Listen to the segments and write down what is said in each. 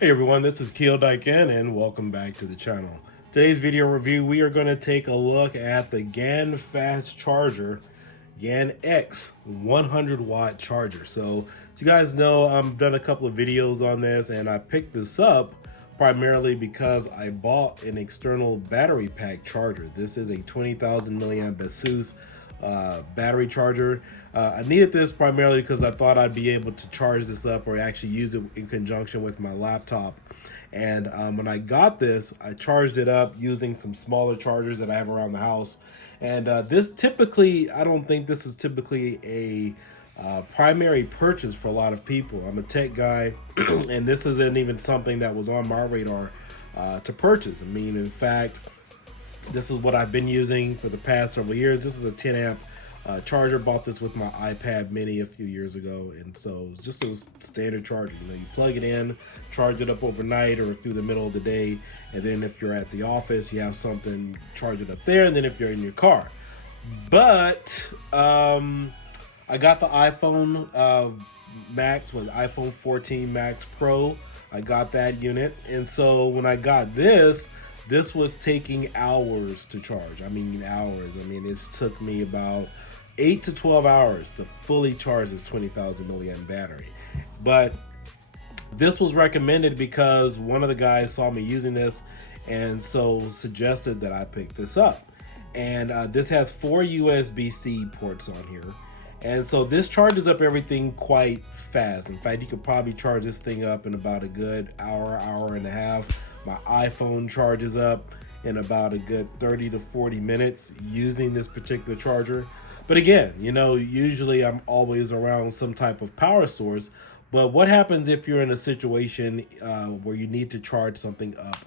Hey everyone, this is Kiodiekin and welcome back to the channel. Today's video review, we are going to take a look at the GAN fast charger, GANX 100 watt charger. So as you guys know, I've done a couple of videos on this and I picked this up primarily because I bought an external battery pack charger. This is a 20,000 milliamp baseus battery charger. I needed this primarily because I thought I'd be able to charge this up or actually use it in conjunction with my laptop. And when I got this, I charged it up using some smaller chargers that I have around the house. And this typically, I don't think this is typically a primary purchase for a lot of people. I'm a tech guy, and this isn't even something that was on my radar to purchase. I mean, in fact, this is what I've been using for the past several years. This is a 10 amp charger. Bought this with my iPad mini a few years ago, and so it's just a standard charger. You know, you plug it in, charge it up overnight or through the middle of the day, and then if you're at the office, you have something, charge it up there, and then if you're in your car. But I got the iPhone Max, with iPhone 14 Max Pro. I got that unit, and so when I got this was taking hours to charge. I mean, hours. I mean, it took me about 8 to 12 hours to fully charge this 20,000 milliamp battery. But this was recommended because one of the guys saw me using this and so suggested that I pick this up. And this has 4 USB-C ports on here. And so this charges up everything quite fast. In fact, you could probably charge this thing up in about a good hour and a half. My iPhone charges up in about a good 30 to 40 minutes using this particular charger. But again, you know, usually I'm always around some type of power source. But what happens if you're in a situation where you need to charge something up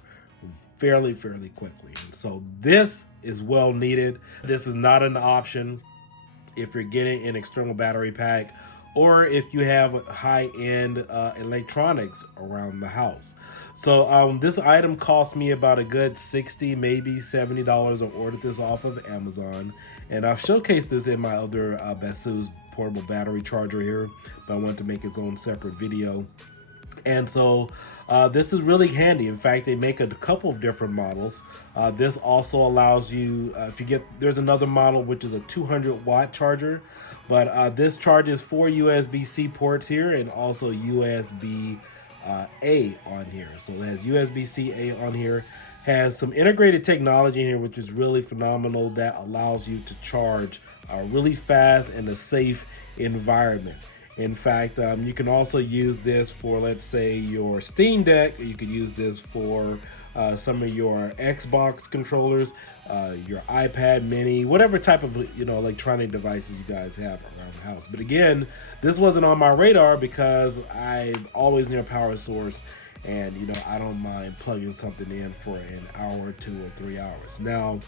fairly quickly? And so this is well needed. This is not an option if you're getting an external battery pack or if you have high-end electronics around the house. So this item cost me about a good $60, maybe $70. I ordered this off of Amazon, and I've showcased this in my other baseus portable battery charger here, but I wanted to make its own separate video. And so this is really handy. In fact, they make a couple of different models. This also allows you, if you get, there's another model which is a 200 watt charger, but this charges 4 USB-C ports here and also USB-A on here. So it has USB-C-A on here, has some integrated technology in here which is really phenomenal that allows you to charge really fast in a safe environment. In fact, you can also use this for, let's say, your Steam Deck. You could use this for some of your Xbox controllers, your iPad mini, whatever type of, you know, electronic devices you guys have around the house. But again, this wasn't on my radar because I'm always near a power source, and you know, I don't mind plugging something in for an hour, 2 or 3 hours. Now,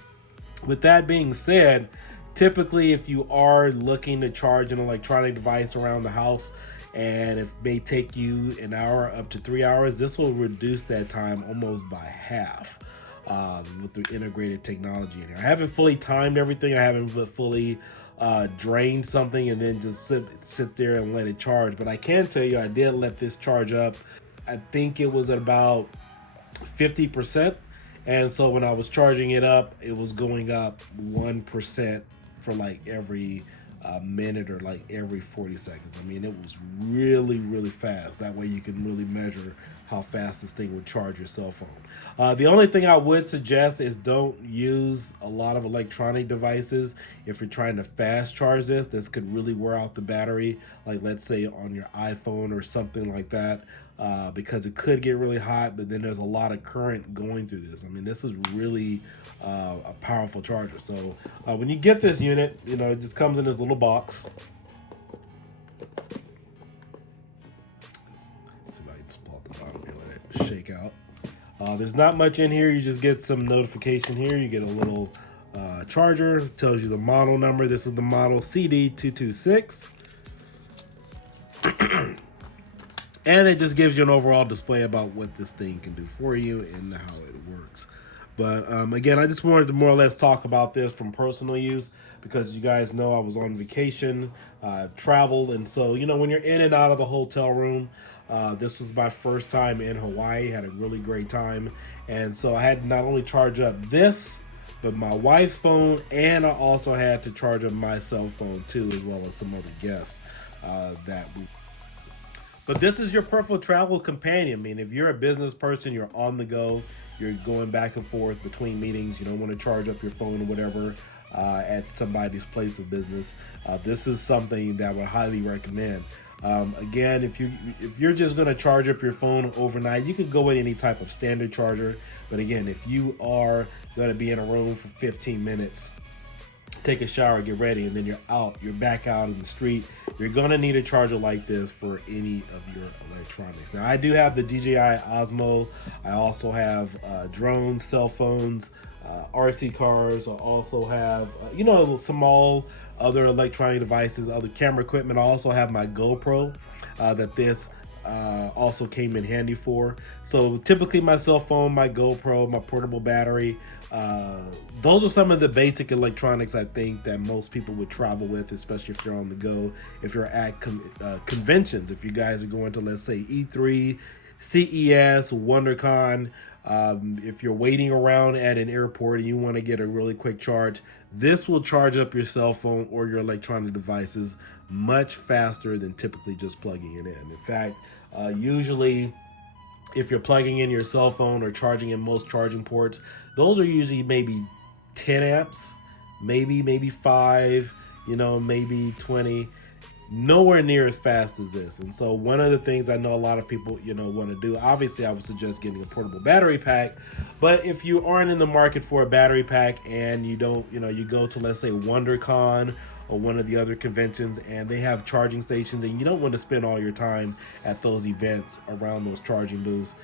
with that being said, typically, if you are looking to charge an electronic device around the house and it may take you an hour up to 3 hours, this will reduce that time almost by half with the integrated technology in here. I haven't fully timed everything. I haven't fully drained something and then just sit there and let it charge. But I can tell you I did let this charge up. I think it was at about 50%. And so when I was charging it up, it was going up 1% for like every minute or like every 40 seconds. I mean, it was really fast. That way you can really measure how fast this thing would charge your cell phone. The only thing I would suggest is don't use a lot of electronic devices if you're trying to fast charge this. This could really wear out the battery, like let's say on your iPhone or something like that, because it could get really hot, but then there's a lot of current going through this. I mean, this is really a powerful charger. So when you get this unit, you know, it just comes in this little box. Let's see if I can just pull out the bottom here, let it shake out. There's not much in here. You just get some notification here. You get a little charger, tells you the model number. This is the model CD226. And it just gives you an overall display about what this thing can do for you and how it works. But again, I just wanted to more or less talk about this from personal use because you guys know I was on vacation, traveled, and so when you're in and out of the hotel room, this was my first time in Hawaii. Had a really great time, and so I had to not only charge up this, but my wife's phone, and I also had to charge up my cell phone too, as well as some other guests that we. But this is your perfect travel companion. I mean, if you're a business person, you're on the go, you're going back and forth between meetings, you don't want to charge up your phone or whatever at somebody's place of business. This is something that I would highly recommend. Again, if you're just going to charge up your phone overnight, you could go with any type of standard charger. But again, if you are going to be in a room for 15 minutes, take a shower, get ready, and then you're back out in the street, you're gonna need a charger like this for any of your electronics. Now, I do have the DJI Osmo. I also have drones, cell phones, RC cars. I also have small other electronic devices, other camera equipment. I also have my GoPro that this also came in handy for. So typically my cell phone, my GoPro, my portable battery, those are some of the basic electronics I think that most people would travel with, especially if you're on the go, if you're at conventions, if you guys are going to, let's say, E3, CES, WonderCon, if you're waiting around at an airport and you want to get a really quick charge, this will charge up your cell phone or your electronic devices much faster than typically just plugging it in. In fact, usually if you're plugging in your cell phone or charging in most charging ports, those are usually maybe 10 amps, maybe 5, maybe 20, nowhere near as fast as this. And so one of the things I know a lot of people, want to do, obviously I would suggest getting a portable battery pack. But if you aren't in the market for a battery pack and you don't, you go to, let's say, WonderCon or one of the other conventions and they have charging stations and you don't want to spend all your time at those events around those charging booths,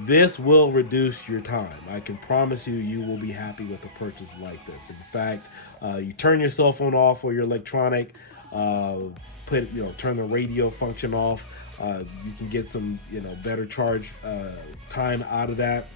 this will reduce your time. I can promise you will be happy with a purchase like this. In fact, you turn your cell phone off or your electronic, turn the radio function off. You can get some, better charge time out of that.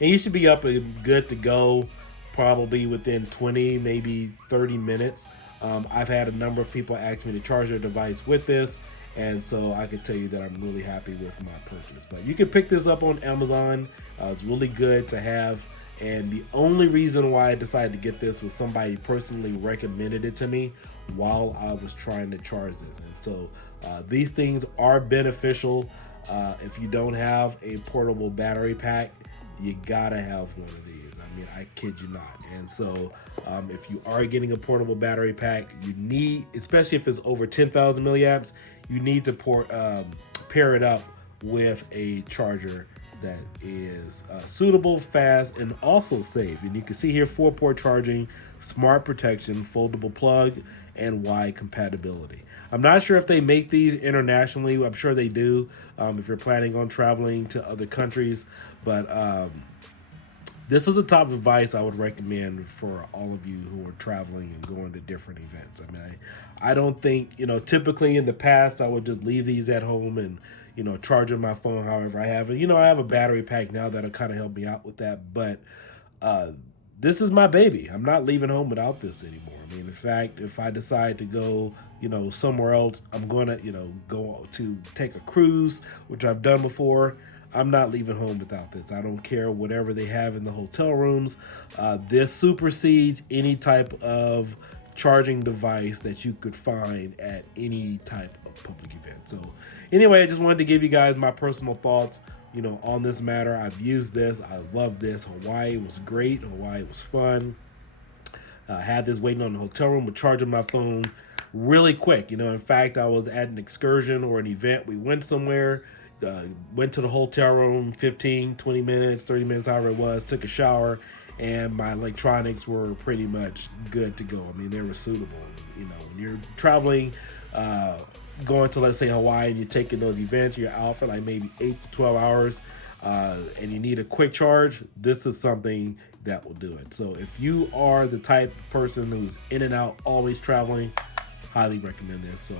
And you should be up and good to go probably within 20, maybe 30 minutes. I've had a number of people ask me to charge their device with this, and so I can tell you that I'm really happy with my purchase. But you can pick this up on Amazon. It's really good to have, and the only reason why I decided to get this was somebody personally recommended it to me while I was trying to charge this. And so these things are beneficial. If you don't have a portable battery pack, you gotta have one of these. I mean, I kid you not. And so if you are getting a portable battery pack, you need, especially if it's over 10,000 milliamps, you need to pair it up with a charger that is suitable, fast, and also safe. And you can see here 4-port charging, smart protection, foldable plug, and wide compatibility. I'm not sure if they make these internationally. I'm sure they do if you're planning on traveling to other countries. But this is a top device I would recommend for all of you who are traveling and going to different events. I mean, I don't think, typically in the past I would just leave these at home and, charging my phone however I have it. I have a battery pack now that'll kind of help me out with that. But this is my baby. I'm not leaving home without this anymore. I mean, in fact, if I decide to go, somewhere else, I'm going to, go to take a cruise, which I've done before. I'm not leaving home without this. I don't care whatever they have in the hotel rooms. This supersedes any type of charging device that you could find at any type of public event. So anyway, I just wanted to give you guys my personal thoughts, on this matter. I've used this. I love this. Hawaii was great. Hawaii was fun. I had this waiting on the hotel room with charging my phone really quick. In fact, I was at an excursion or an event. We went somewhere, went to the hotel room, 15, 20 minutes, 30 minutes, however it was, took a shower, and my electronics were pretty much good to go. I mean, they were suitable. When you're traveling, going to, let's say, Hawaii, and you're taking those events, you're out for like maybe 8 to 12 hours, and you need a quick charge, this is something that will do it. So if you are the type of person who's in and out, always traveling, highly recommend this. So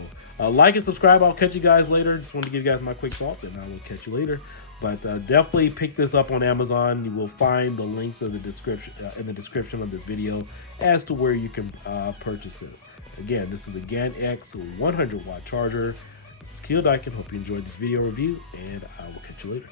like and subscribe. I'll catch you guys later. Just wanted to give you guys my quick thoughts, and I will catch you later. But definitely pick this up on Amazon. You will find the links in the description of this video as to where you can purchase this. Again, this is the GANX 100 watt charger. This is Kiodiekin. Hope you enjoyed this video review, and I will catch you later.